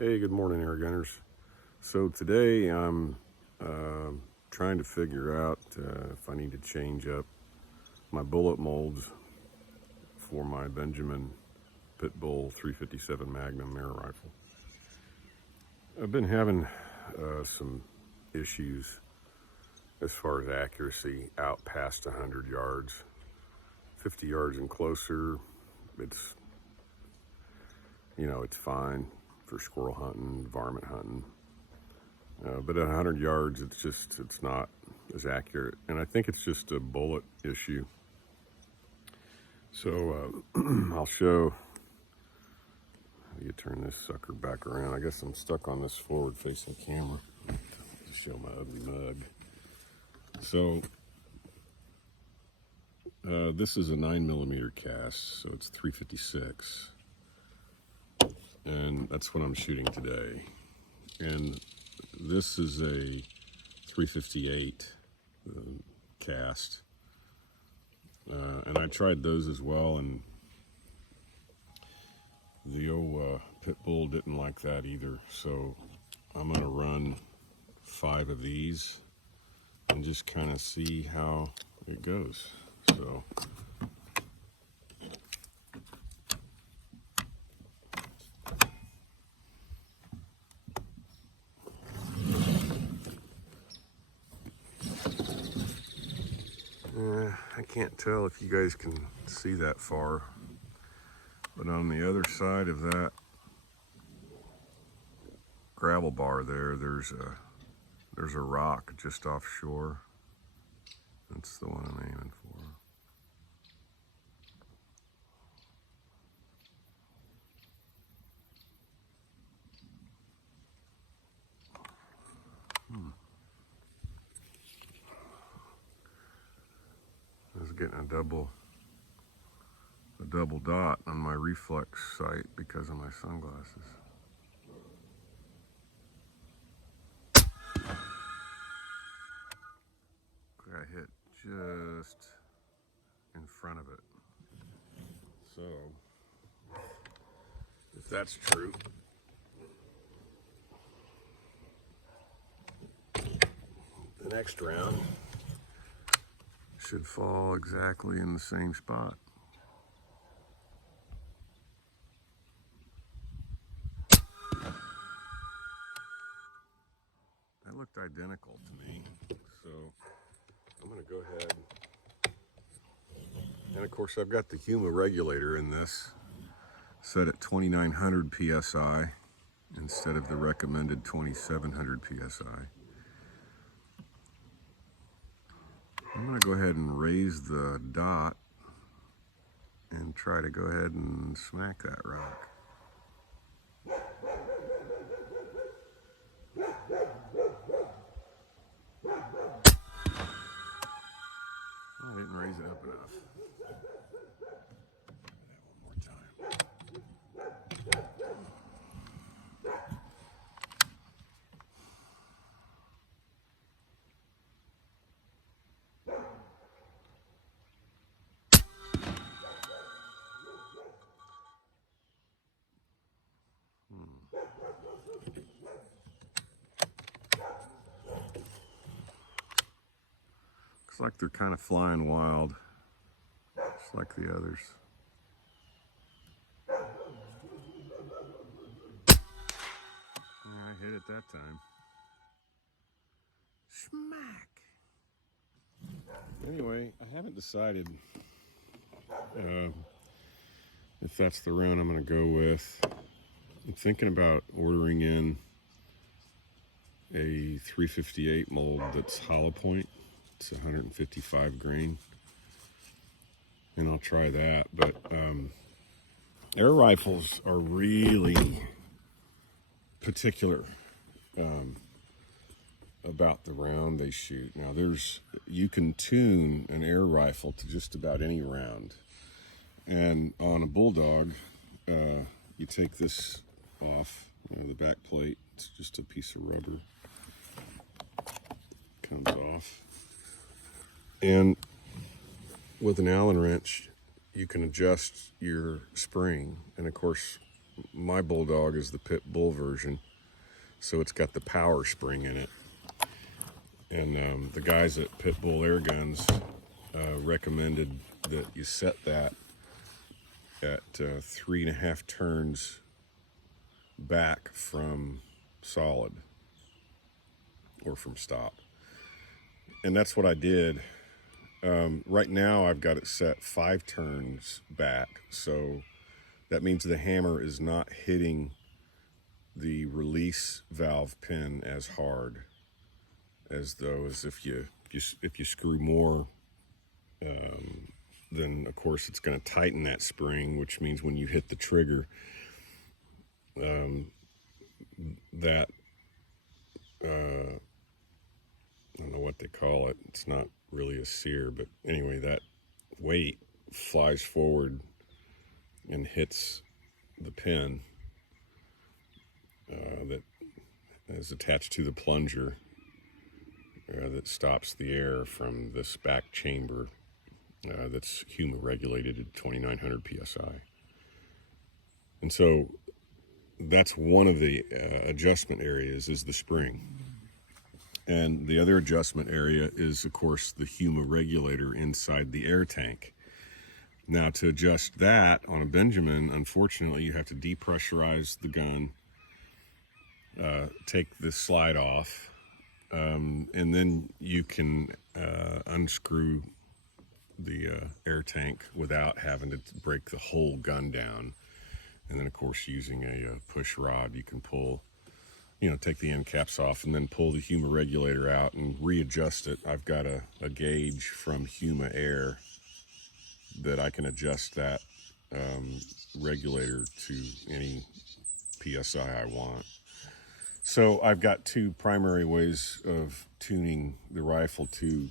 Hey, good morning, Airgunners. So today I'm trying to figure out if I need to change up my bullet molds for my Benjamin Pit Bull 357 Magnum air rifle. I've been having some issues as far as accuracy out past 100 yards. 50 yards and closer, it's fine for squirrel hunting, varmint hunting. But at 100 yards, it's not as accurate. And I think it's just a bullet issue. So I'll show, how do you turn this sucker back around? I guess I'm stuck on this forward facing camera to show my ugly mug. So this is a 9mm cast, so it's 356. And that's what I'm shooting today. And this is a 358 cast. And I tried those as well, and the old Pit Bull didn't like that either. So I'm gonna run 5 of these and just kind of see how it goes. So I can't tell if you guys can see that far, but on the other side of that gravel bar there's a rock just offshore. That's the one I'm aiming for. I was getting a double dot on my reflex sight because of my sunglasses. I hit just in front of it. So if that's true, the next round should fall exactly in the same spot. That looked identical to me, so I'm gonna go ahead. And of course I've got the Huma regulator in this set at 2900 PSI instead of the recommended 2700 PSI. I'm gonna go ahead and raise the dot and try to go ahead and smack that rock. I didn't raise it up enough. Try that one more time. Looks like they're kind of flying wild, just like the others. Yeah, I hit it that time. Smack! Anyway, I haven't decided if that's the round I'm going to go with. I'm thinking about ordering in a 358 mold that's hollow point. It's 155 grain, and I'll try that. But air rifles are really particular about the round they shoot. Now you can tune an air rifle to just about any round, and on a Bulldog you take this off, the back plate. It's just a piece of rubber, comes off, and with an Allen wrench you can adjust your spring. And of course my Bulldog is the pit bull version, so it's got the power spring in it. And the guys at Pit Bull Airguns recommended that you set that at 3.5 turns back from solid or from stop. And that's what I did. Right now I've got it set 5 turns back, so that means the hammer is not hitting the release valve pin as hard as if you screw more, then of course it's going to tighten that spring, which means when you hit the trigger, that I don't know what they call it. It's not really a sear, but anyway, that weight flies forward and hits the pin that is attached to the plunger that stops the air from this back chamber that's humor regulated at 2900 psi. And so that's one of the adjustment areas, is the spring. And the other adjustment area is, of course, the humor regulator inside the air tank. Now, to adjust that on a Benjamin, unfortunately, you have to depressurize the gun, take the slide off, and then you can unscrew the air tank without having to break the whole gun down. And then, of course, using a push rod, you can pull, take the end caps off and then pull the humor regulator out and readjust it. I've got a gauge from Huma Air that I can adjust that regulator to any PSI I want. So I've got 2 primary ways of tuning the rifle to,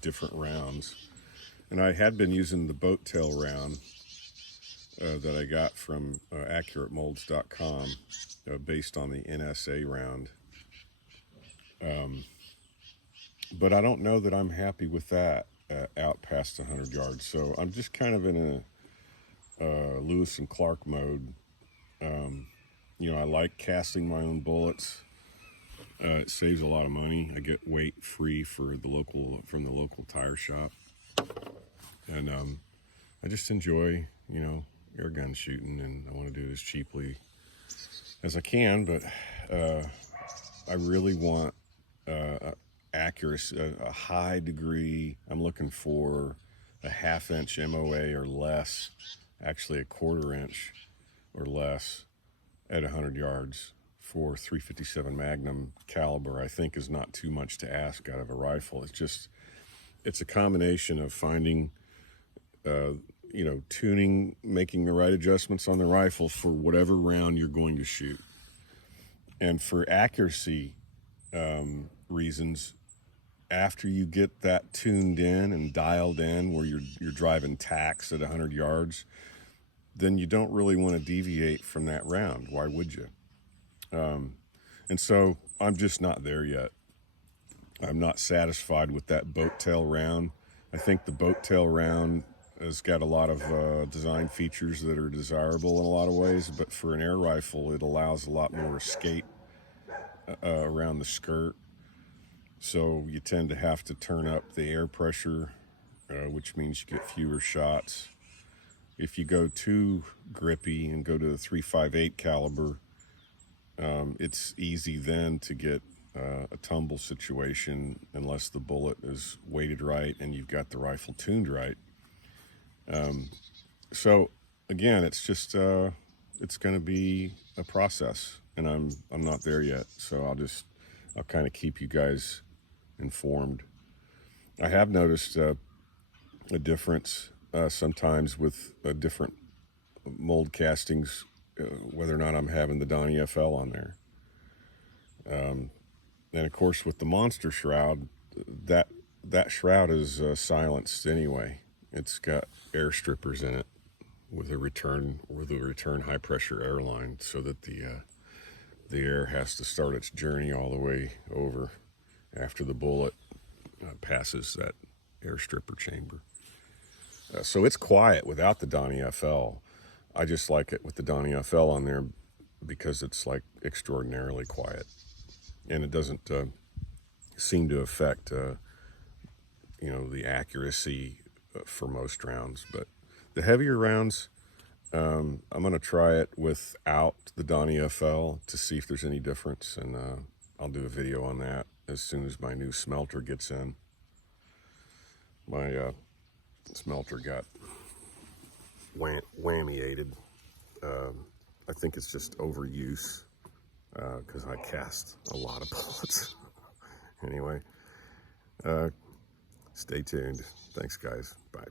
different rounds. And I had been using the boat tail round that I got from AccurateMolds.com based on the NSA round. But I don't know that I'm happy with that out past 100 yards. So I'm just kind of in a Lewis and Clark mode. I like casting my own bullets. It saves a lot of money. I get weight free from the local tire shop. And I just enjoy, air gun shooting, and I want to do it as cheaply as I can, but I really want accuracy, a high degree. I'm looking for a 1/2 inch MOA or less, actually a 1/4 inch or less at 100 yards for 357 Magnum caliber. I think is not too much to ask out of a rifle. It's a combination of finding tuning, making the right adjustments on the rifle for whatever round you're going to shoot. And for accuracy reasons, after you get that tuned in and dialed in where you're driving tacks at 100 yards, then you don't really want to deviate from that round. Why would you? And so I'm just not there yet. I'm not satisfied with that boat tail round. I think the boat tail round has got a lot of design features that are desirable in a lot of ways, but for an air rifle, it allows a lot more escape around the skirt. So you tend to have to turn up the air pressure, which means you get fewer shots. If you go too grippy and go to the 358 caliber, it's easy then to get a tumble situation unless the bullet is weighted right and you've got the rifle tuned right. So again, it's just it's going to be a process, and I'm not there yet. So I'll kind of keep you guys informed. I have noticed a difference sometimes with different mold castings, whether or not I'm having the Donnie FL on there. And of course, with the monster shroud, that shroud is silenced anyway. It's got air strippers in it with a return high pressure air line, so that the air has to start its journey all the way over after the bullet passes that air stripper chamber. So it's quiet without the Donnie FL. I just like it with the Donnie FL on there because it's like extraordinarily quiet, and it doesn't seem to affect the accuracy for most rounds. But the heavier rounds, I'm going to try it without the Donnie FL to see if there's any difference, and I'll do a video on that as soon as my new smelter gets in. My smelter got whammyated. I think it's just overuse because I cast a lot of bullets. Anyway, stay tuned. Thanks, guys. Bye.